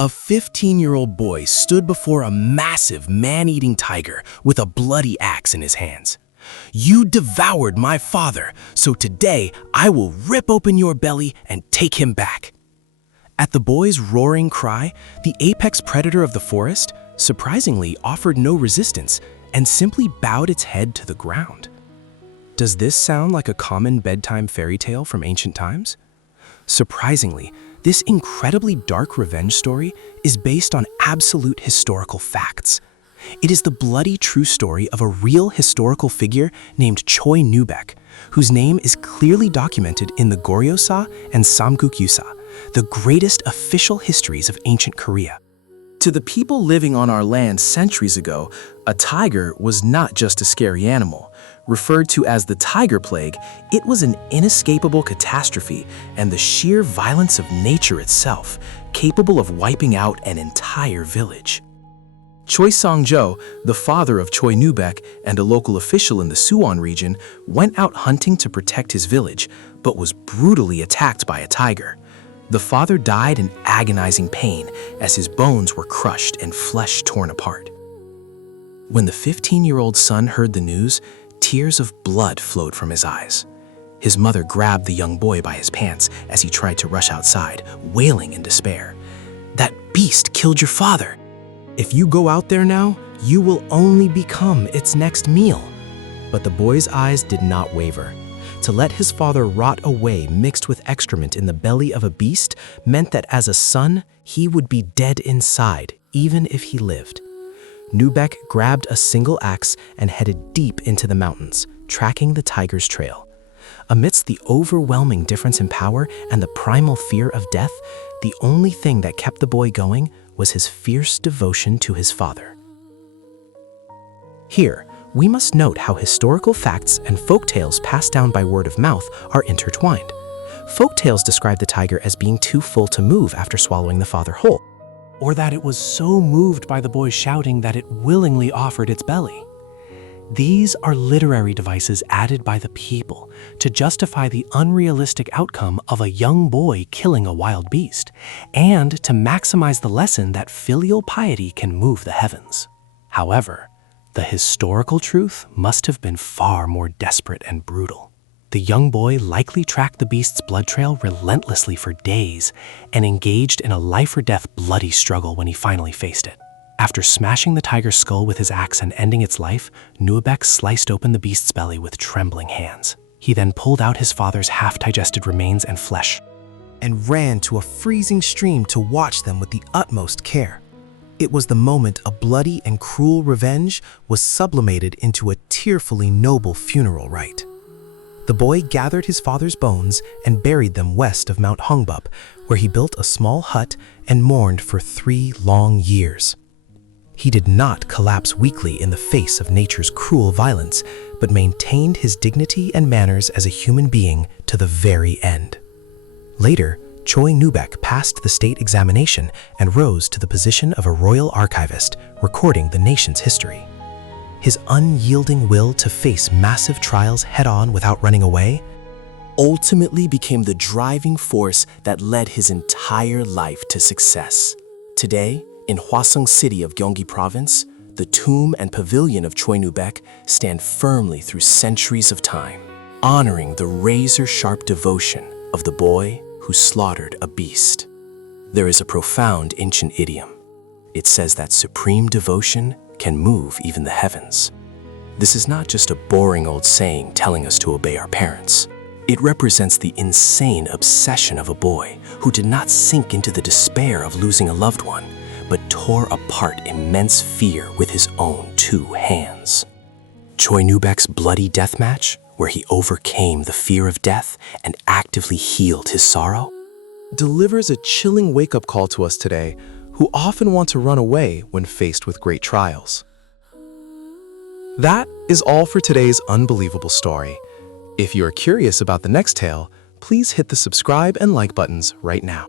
A 15-year-old boy stood before a massive man-eating tiger with a bloody axe in his hands. "You devoured my father, so today I will rip open your belly and take him back." At the boy's roaring cry, the apex predator of the forest surprisingly offered no resistance and simply bowed its head to the ground. Does this sound like a common bedtime fairy tale from ancient times? Surprisingly, this incredibly dark revenge story is based on absolute historical facts. It is the bloody true story of a real historical figure named Choi Nu-baek, whose name is clearly documented in the Goryeo-sa and Samguk-yusa, the greatest official histories of ancient Korea. To the people living on our land centuries ago, a tiger was not just a scary animal. Referred to as the tiger plague, it was an inescapable catastrophe and the sheer violence of nature itself, capable of wiping out an entire village. Choi Sang-jo, the father of Choi Nu-baek and a local official in the Suwon region, went out hunting to protect his village, but was brutally attacked by a tiger. The father died in agonizing pain as his bones were crushed and flesh torn apart. When the 15-year-old son heard the news, tears of blood flowed from his eyes. His mother grabbed the young boy by his pants as he tried to rush outside, wailing in despair. "That beast killed your father. If you go out there now, you will only become its next meal." But the boy's eyes did not waver. To let his father rot away mixed with excrement in the belly of a beast meant that as a son, he would be dead inside, even if he lived. Nu-baek grabbed a single axe and headed deep into the mountains, tracking the tiger's trail. Amidst the overwhelming difference in power and the primal fear of death, the only thing that kept the boy going was his fierce devotion to his father. Here, we must note how historical facts and folktales passed down by word of mouth are intertwined. Folktales describe the tiger as being too full to move after swallowing the father whole, or that it was so moved by the boy's shouting that it willingly offered its belly. These are literary devices added by the people to justify the unrealistic outcome of a young boy killing a wild beast, and to maximize the lesson that filial piety can move the heavens. However, the historical truth must have been far more desperate and brutal. The young boy likely tracked the beast's blood trail relentlessly for days and engaged in a life-or-death bloody struggle when he finally faced it. After smashing the tiger's skull with his axe and ending its life, Nu-baek sliced open the beast's belly with trembling hands. He then pulled out his father's half-digested remains and flesh and ran to a freezing stream to watch them with the utmost care. It was the moment a bloody and cruel revenge was sublimated into a tearfully noble funeral rite. The boy gathered his father's bones and buried them west of Mount Hongbuk, where he built a small hut and mourned for 3 long years. He did not collapse weakly in the face of nature's cruel violence, but maintained his dignity and manners as a human being to the very end. Later, Choi Nu-baek passed the state examination and rose to the position of a royal archivist, recording the nation's history. His unyielding will to face massive trials head-on without running away ultimately became the driving force that led his entire life to success. Today, in Hwasong City of Gyeonggi Province, the tomb and pavilion of Choi Nu-baek stand firmly through centuries of time, honoring the razor-sharp devotion of the boy who slaughtered a beast. There is a profound ancient idiom. It says that supreme devotion can move even the heavens. This is not just a boring old saying telling us to obey our parents. It represents the insane obsession of a boy who did not sink into the despair of losing a loved one, but tore apart immense fear with his own 2 hands. Choi Nu-baek's bloody death match, where he overcame the fear of death and actively healed his sorrow, delivers a chilling wake-up call to us today who often want to run away when faced with great trials. That is all for today's unbelievable story. If you are curious about the next tale, please hit the subscribe and like buttons right now.